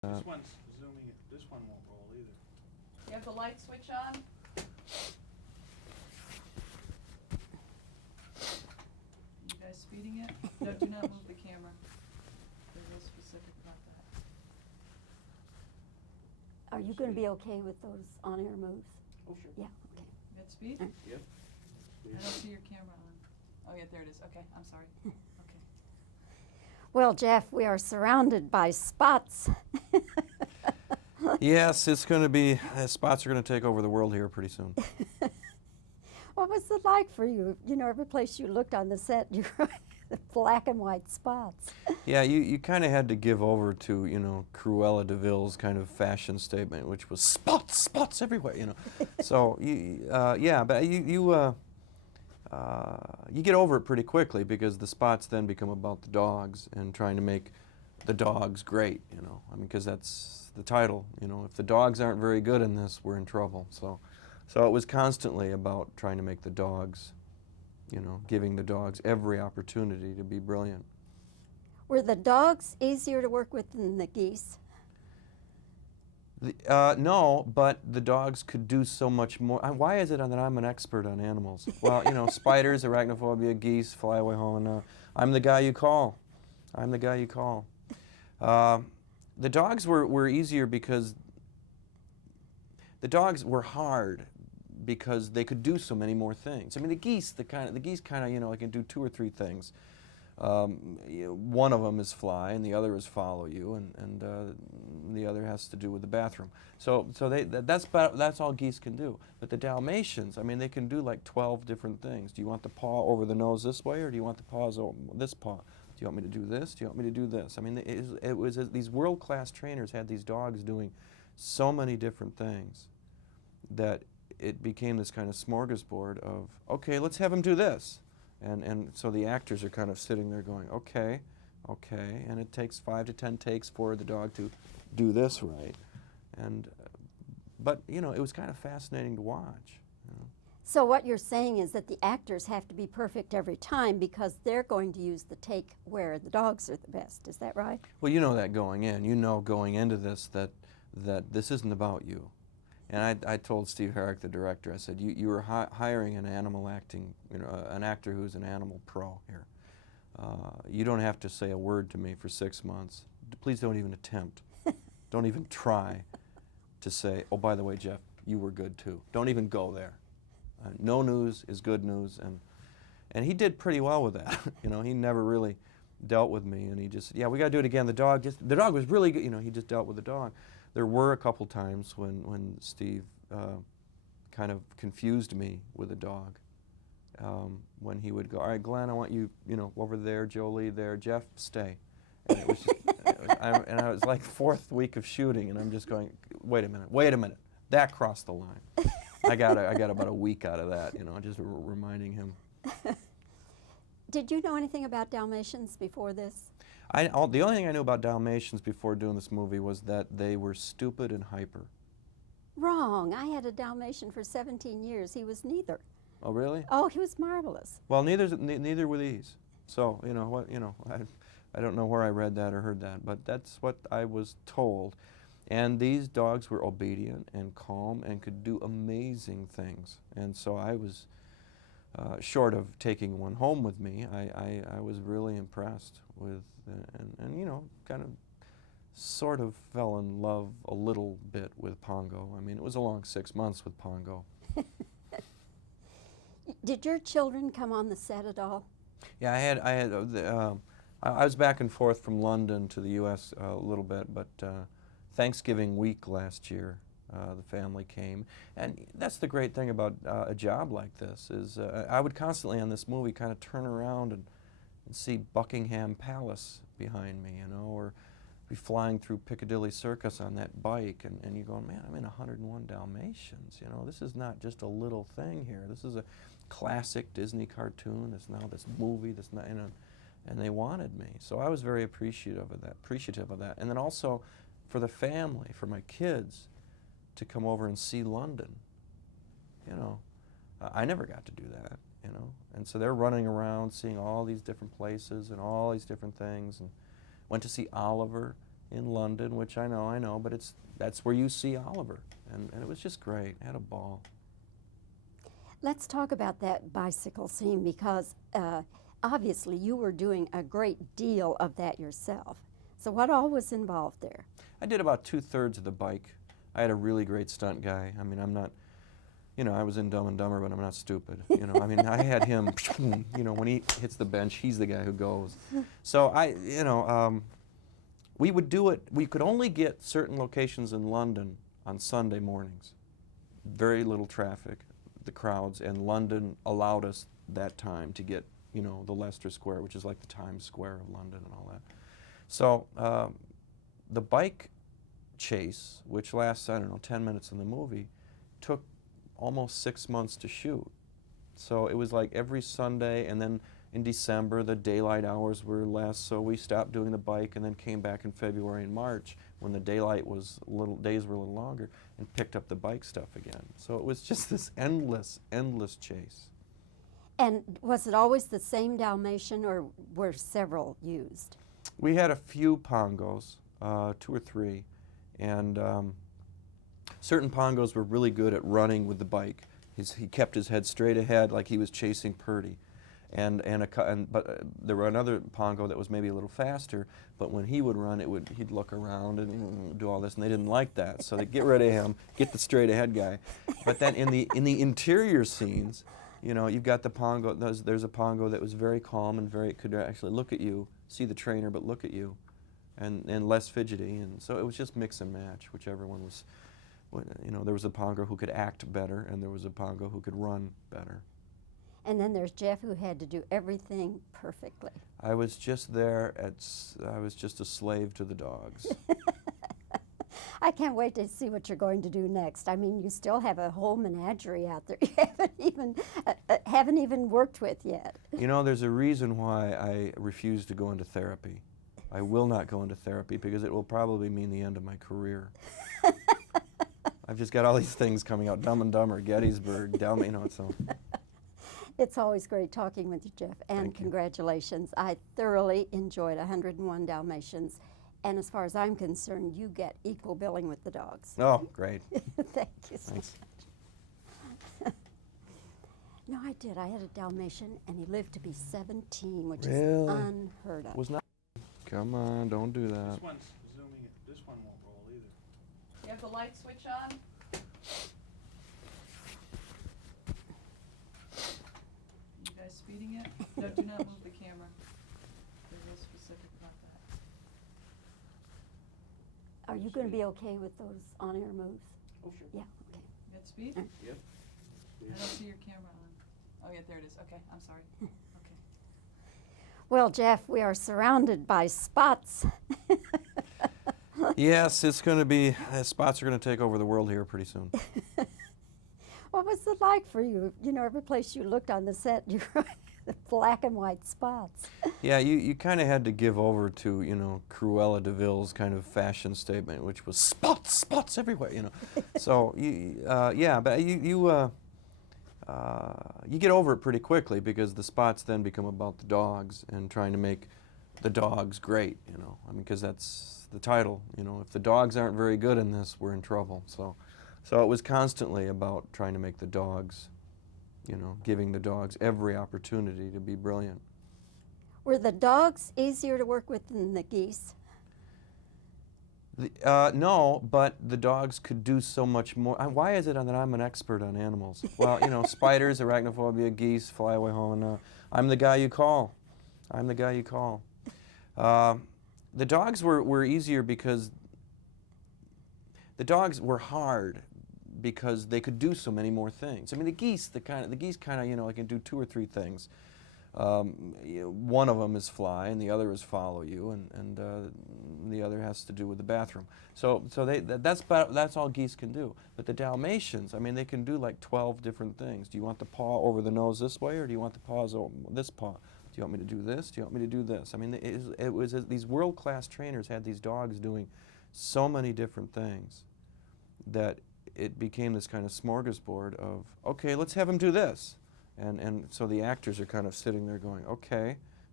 This one's zooming it. This one won't roll either. You have the light switch on? You guys speeding it? No, do not move the camera. They're real specific about that. Are you going to be okay with those on-air moves? Oh, sure. Yeah, okay. Good speed? Yep. I don't see your camera on. Oh, yeah, there it is. Okay, I'm sorry. Okay. Well, Jeff, we are surrounded by spots. Yes, it's going to be, spots are going to take over the world here pretty soon. What was it like for you? You know, every place you looked on the set, you were black and white spots. Yeah, you kind of had to give over to, Cruella de Vil's kind of fashion statement, which was spots, spots everywhere, So, yeah, but you get over it pretty quickly because the spots then become about the dogs and trying to make the dogs great, because that's the title, if the dogs aren't very good in this, we're in trouble. So it was constantly about trying to make the dogs, giving the dogs every opportunity to be brilliant. Were the dogs easier to work with than the geese? No, but the dogs could do so much more. Why is it that I'm an expert on animals? Well, spiders, arachnophobia, geese, fly away home, and I'm the guy you call. I'm the guy you call. The dogs were easier because the dogs were hard because they could do so many more things. I mean, the geese kind of, can do 2 or 3 things. One of them is fly, and the other is follow you, and the other has to do with the bathroom. So that's all geese can do. But the Dalmatians, I mean, they can do like 12 different things. Do you want the paw over the nose this way, or do you want the paws over this paw? Do you want me to do this? Do you want me to do this? I mean, it was these world-class trainers had these dogs doing so many different things that it became this kind of smorgasbord of, okay, let's have him do this. And so the actors are kind of sitting there going, okay, and it takes 5 to 10 takes for the dog to do this right. But it was kind of fascinating to watch. So what you're saying is that the actors have to be perfect every time because they're going to use the take where the dogs are the best. Is that right? Well, you know that going in. You know going into this that this isn't about you. And I told Steve Herrick, the director, I said, you were hiring an animal acting, an actor who's an animal pro here. You don't have to say a word to me for 6 months. Please don't even attempt. Don't even try to say, oh, by the way, Jeff, you were good too. Don't even go there. No news is good news, and he did pretty well with that. He never really dealt with me, and he just, yeah, we got to do it again. The dog was really good. He just dealt with the dog. There were a couple times when Steve kind of confused me with the dog. When he would go, all right, Glenn, I want you, over there, Jolie there, Jeff, stay. And it was just, I was like 4th week of shooting, and I'm just going, wait a minute, that crossed the line. I got about a week out of that, just reminding him. Did you know anything about Dalmatians before this? The only thing I knew about Dalmatians before doing this movie was that they were stupid and hyper. Wrong. I had a Dalmatian for 17 years. He was neither. Oh, really? Oh, he was marvelous. Well, neither were these. So, I don't know where I read that or heard that, but that's what I was told. And these dogs were obedient and calm and could do amazing things. And so I was, short of taking one home with me, I was really impressed with, and kind of sort of fell in love a little bit with Pongo. I mean, it was a long 6 months with Pongo. Did your children come on the set at all? Yeah, I was back and forth from London to the U.S. A little bit, but Thanksgiving week last year, the family came. And that's the great thing about a job like this is I would constantly on this movie kind of turn around and see Buckingham Palace behind me, or be flying through Piccadilly Circus on that bike, and you're going, man, I'm in 101 Dalmatians. This is not just a little thing here. This is a classic Disney cartoon. It's now this movie. And they wanted me, so I was very appreciative of that. And then also, for the family, for my kids, to come over and see London. I never got to do that. And so they're running around seeing all these different places and all these different things, and went to see Oliver in London, which I know, but that's where you see Oliver, and it was just great. I had a ball. Let's talk about that bicycle scene because obviously you were doing a great deal of that yourself. So what all was involved there? I did about 2/3 of the bike. I had a really great stunt guy. I mean, I'm not, I was in Dumb and Dumber, but I'm not stupid. I mean, I had him, when he hits the bench, he's the guy who goes. So we would do it. We could only get certain locations in London on Sunday mornings. Very little traffic, the crowds, and London allowed us that time to get, the Leicester Square, which is like the Times Square of London and all that. So the bike chase, which lasts, 10 minutes in the movie, took almost 6 months to shoot. So it was like every Sunday, and then in December the daylight hours were less, so we stopped doing the bike and then came back in February and March when the daylight was days were a little longer, and picked up the bike stuff again. So it was just this endless chase. And was it always the same Dalmatian, or were several used? We had a few Pongos, 2 or 3, and certain Pongos were really good at running with the bike. He kept his head straight ahead like he was chasing Purdy. But there were another Pongo that was maybe a little faster, but when he would run, he'd look around and do all this, and they didn't like that, so they'd get rid of him, get the straight ahead guy. But then in the interior scenes, you've got the Pongo. There's a Pongo that was very calm and could actually look at you, see the trainer, but look at you, and less fidgety. And so it was just mix and match, whichever one was. There was a Pongo who could act better, and there was a Pongo who could run better. And then there's Jeff, who had to do everything perfectly. I was just I was just a slave to the dogs. I can't wait to see what you're going to do next. I mean, you still have a whole menagerie out there you haven't even worked with yet. There's a reason why I refuse to go into therapy. I will not go into therapy because it will probably mean the end of my career. I've just got all these things coming out: Dumb and Dumber, Gettysburg, so. It's always great talking with you, Jeff, and Thank you. Congratulations. I thoroughly enjoyed 101 Dalmatians, and as far as I'm concerned, you get equal billing with the dogs. Oh, great. Thank you so Thanks. much. No, I did. I had a Dalmatian, and he lived to be 17, which Really? is unheard of. Was not. Come on, don't do that. This one's zooming it. This one won't roll either. You have the light switch on? You guys speeding it? No, do not move the camera. They're real specific about that. Are you going to be okay with those on-air moves? Oh, sure. Yeah, okay. You got speed? Yep. I don't see your camera on. Oh, yeah, there it is. Okay, I'm sorry. Okay. Well, Jeff, we are surrounded by spots. Yes, it's going to be, spots are going to take over the world here pretty soon. What was it like for you? Every place you looked on the set, you were black and white spots. Yeah, you kind of had to give over to, Cruella de Vil's kind of fashion statement, which was spots everywhere, So, but you get over it pretty quickly because the spots then become about the dogs and trying to make the dogs great, because that's the title, If the dogs aren't very good in this, we're in trouble. So it was constantly about trying to make the dogs, giving the dogs every opportunity to be brilliant. Were the dogs easier to work with than the geese? No, but the dogs could do so much more. Why is it that I'm an expert on animals? Well, spiders, arachnophobia, geese, fly away home, and I'm the guy you call. I'm the guy you call. The dogs were easier because the dogs were hard because they could do so many more things. I mean, the geese kind of can do 2 or 3 things. One of them is fly, and the other is follow you, and the other has to do with the bathroom. So that's all geese can do. But the Dalmatians, I mean, they can do like 12 different things. Do you want the paw over the nose this way, or do you want the paws over this paw? Do you want me to do this? Do you want me to do this? I mean, it was these world-class trainers had these dogs doing so many different things that it became this kind of smorgasbord of, okay, let's have them do this. And so the actors are kind of sitting there going, okay,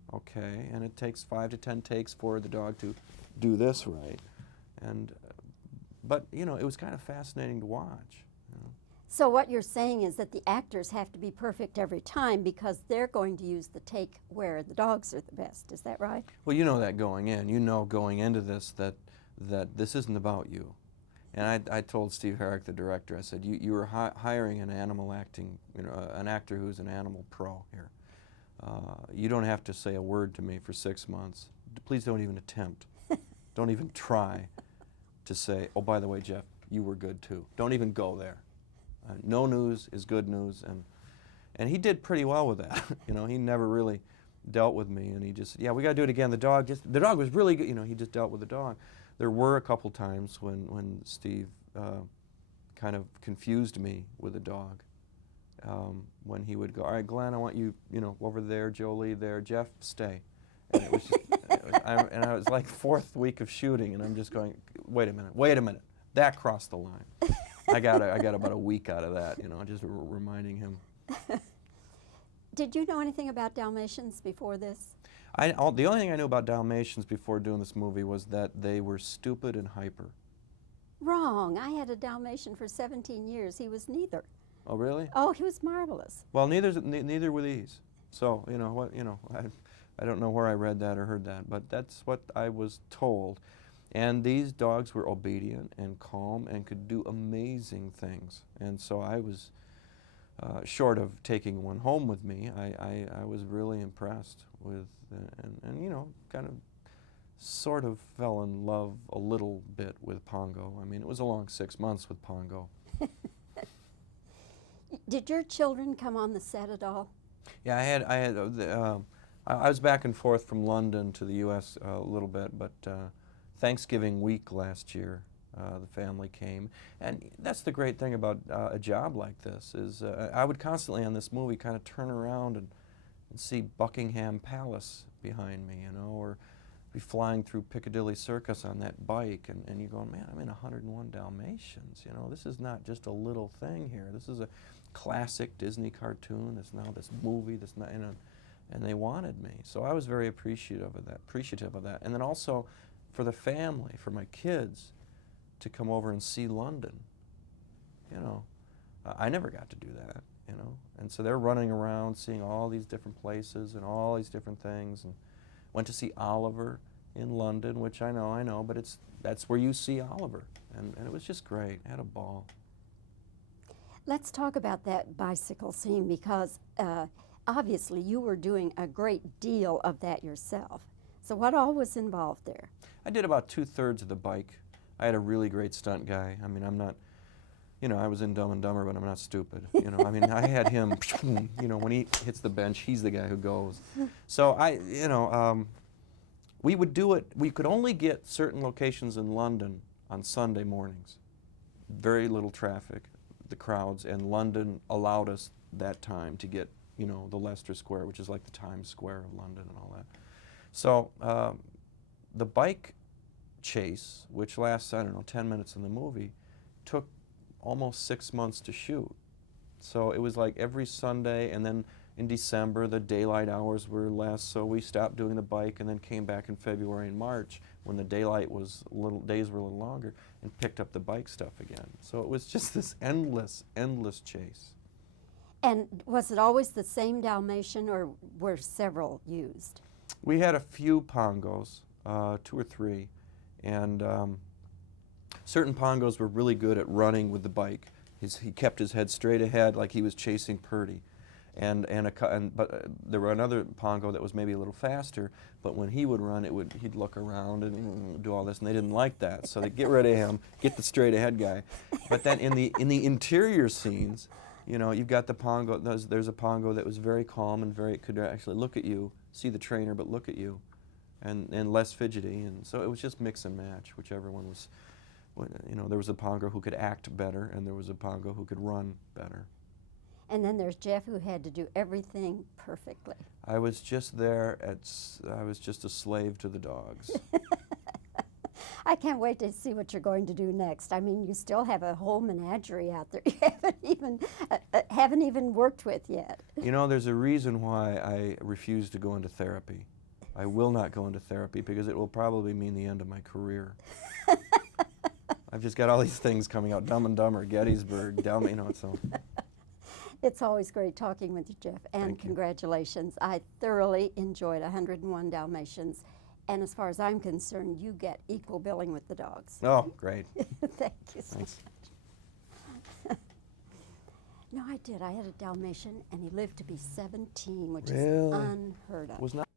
Okay, and it takes 5 to 10 takes for the dog to do this right. And, but, you know, it was kind of fascinating to watch. You know? So what you're saying is that the actors have to be perfect every time because they're going to use the take where the dogs are the best. Is that right? Well, you know that going in. You know going into this that this isn't about you. And I told Steve Herrick, the director, I said, you were hiring an animal acting, you know, an actor who's an animal pro here. You don't have to say a word to me for 6 months. Please don't even attempt. Don't even try to say, oh, by the way, Jeff, you were good too. Don't even go there. No news is good news, and he did pretty well with that. You know, he never really dealt with me, and he just, yeah, we got to do it again. The dog was really good. You know, he just dealt with the dog. There were a couple times when Steve kind of confused me with the dog. When he would go, all right, Glenn, I want you, you know, over there, Jolie there, Jeff, stay. And it was just, and I was like 4th week of shooting, and I'm just going, wait a minute, that crossed the line. I got about a week out of that, you know, just reminding him. Did you know anything about Dalmatians before this? The only thing I knew about Dalmatians before doing this movie was that they were stupid and hyper. Wrong. I had a Dalmatian for 17 years. He was neither. Oh, really? Oh, he was marvelous. Well, neither were these. So, you know, what, you know, I don't know where I read that or heard that, but that's what I was told. And these dogs were obedient and calm and could do amazing things. And so I was, short of taking one home with me, I was really impressed with, and you know, kind of sort of fell in love a little bit with Pongo. I mean, it was a long 6 months with Pongo. Did your children come on the set at all? Yeah, I was back and forth from London to the U.S. A little bit, but Thanksgiving week last year, the family came, and that's the great thing about a job like this is I would constantly on this movie kind of turn around and see Buckingham Palace behind me, you know, or be flying through Piccadilly Circus on that bike, and you're going, man, I'm in 101 Dalmatians, you know, this is not just a little thing here. This is a classic Disney cartoon. It's now this movie that's not, you know, and they wanted me. So I was very appreciative of that. And then also for the family, for my kids, to come over and see London. You know, I never got to do that, you know. And so they're running around seeing all these different places and all these different things, and went to see Oliver in London, which I know, but that's where you see Oliver. And it was just great. I had a ball. Let's talk about that bicycle scene because obviously you were doing a great deal of that yourself. So what all was involved there? I did about 2/3 of the bike. I had a really great stunt guy. I mean, I'm not, you know, I was in Dumb and Dumber, but I'm not stupid. You know, I mean, I had him, you know, when he hits the bench, he's the guy who goes. So you know, we would do it, we could only get certain locations in London on Sunday mornings. Very little traffic, the crowds, and London allowed us that time to get, you know, the Leicester Square, which is like the Times Square of London and all that. So the bike chase, which lasts, I don't know, 10 minutes in the movie, took almost 6 months to shoot. So it was like every Sunday, and then in December the daylight hours were less, so we stopped doing the bike and then came back in February and March when the daylight was days were a little longer, and picked up the bike stuff again. So it was just this endless chase. And was it always the same Dalmatian, or were several used? We had a few Pongos, 2 or 3, and certain Pongos were really good at running with the bike. He kept his head straight ahead like he was chasing Purdy. But there were another Pongo that was maybe a little faster, but when he would run, he'd look around and do all this, and they didn't like that. So they'd get rid of him, get the straight ahead guy. But then in the interior scenes, you know, you've got the Pongo, there's a Pongo that was very calm and could actually look at you, see the trainer, but look at you, and less fidgety. And so it was just mix and match, whichever one was, you know, there was a Pongo who could act better, and there was a Pongo who could run better. And then there's Jeff, who had to do everything perfectly. I was just there I was just a slave to the dogs. I can't wait to see what you're going to do next. I mean, you still have a whole menagerie out there you haven't even worked with yet. You know, there's a reason why I refuse to go into therapy. I will not go into therapy because it will probably mean the end of my career. I've just got all these things coming out, Dumb and Dumber, Gettysburg, so. It's always great talking with you, Jeff, and Thank you. congratulations. I thoroughly enjoyed 101 Dalmatians, and as far as I'm concerned, you get equal billing with the dogs. Oh, great. Thank you so Thanks. much. No, I did. I had a Dalmatian, and he lived to be 17, which Really? is unheard of. Was not